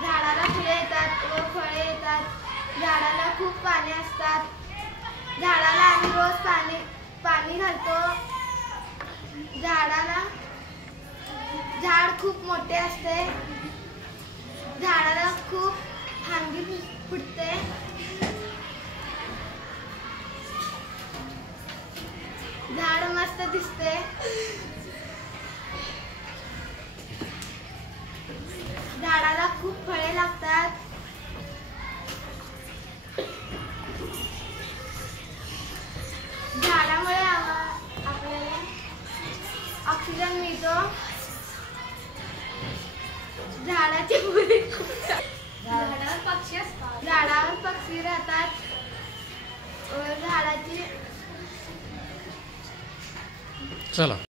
झाडाला फुले येतात व फळे येतात. झाडाला खूप पाने असतात. झाडाला आम्ही रोज पाणी घालतो. झाड खूप मोठे असते. झाडाला खूप फांदी फुटते. झाड मस्त दिसते. झाडाला खूप फळे लागतात. झाडामुळे आपल्याला ऑक्सिजन मिळतो. झाडाची फुले झाडावर पक्षी असतात. झाडावर पक्षी राहतात. झाडाची चला.